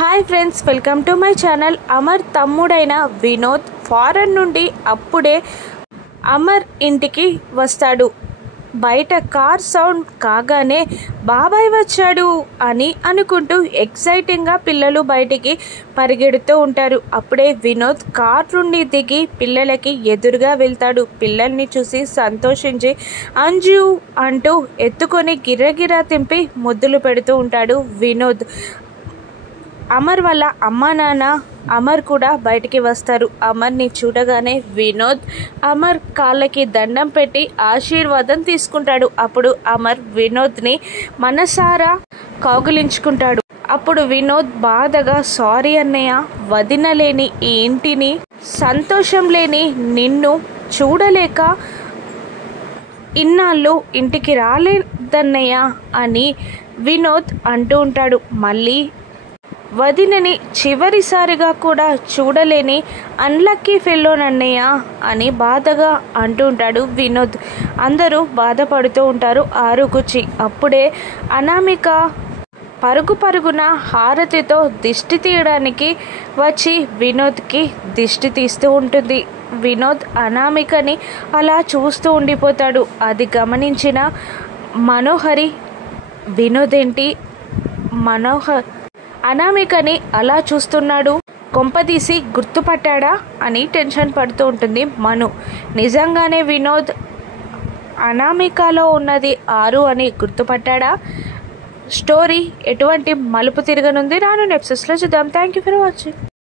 Hi friends, welcome to my channel. Amar తమ్ముడైన Vinod foreign నుండి అప్పుడే అమర్ ఇంటికి వస్తాడు. బయట కార్ సౌండ్ కాగానే బాబాయ్ వచ్చాడు అని అనుకుంటూ ఎక్సైటింగ్గా పిల్లలు బయటికి పరిగెడుతూ ఉంటారు. అప్పుడే వినోద్ కార్ నుండి దిగి పిల్లలకి ఎదురుగా వెళ్తాడు. పిల్లల్ని చూసి సంతోషించి అంజు అంటూ ఎత్తుకొని గిర్రగిరా తింపి ముద్దులు పెడుతూ ఉంటాడు వినోద్. అమర్ వల్ల అమ్మ నాన్న అమర్ కూడా బయటికి వస్తారు. అమర్ని చూడగానే వినోద్ అమర్ కాళ్ళకి దండం పెట్టి ఆశీర్వాదం తీసుకుంటాడు. అప్పుడు అమర్ వినోద్ని మనసారా కౌగిలించుకుంటాడు. అప్పుడు వినోద్ బాధగా, సారీ అన్నయ్య, వదిన లేని ఈ ఇంటిని, సంతోషం లేని నిన్ను చూడలేక ఇన్నాళ్ళు ఇంటికి రాలేదన్నయ్య అని వినోద్ అంటూ ఉంటాడు. మళ్ళీ వదినని చివరిసారిగా కూడా చూడలేని అన్లక్కీ ఫెల్లోనన్నయ్య అని బాధగా అంటూ ఉంటాడు వినోద్. అందరూ బాధపడుతూ ఉంటారు ఆరుగుచ్చి. అప్పుడే అనామిక పరుగు పరుగున హారతితో దిష్టి తీయడానికి వచ్చి వినోద్కి దిష్టి తీస్తూ ఉంటుంది. వినోద్ అనామికని అలా చూస్తూ ఉండిపోతాడు. అది గమనించిన మనోహరి, వినోద్ ఏంటి అనామికని అలా చూస్తున్నాడు, కొంపదీసి గుర్తుపట్టాడా అని టెన్షన్ పడుతూ ఉంటుంది మను. నిజంగానే వినోద్ అనామికలో ఉన్నది ఆరు అని గుర్తుపట్టాడా? స్టోరీ ఎటువంటి మలుపు తిరగనుంది రాను ఎపిసోడ్స్లో చూద్దాం. Thank you for watching.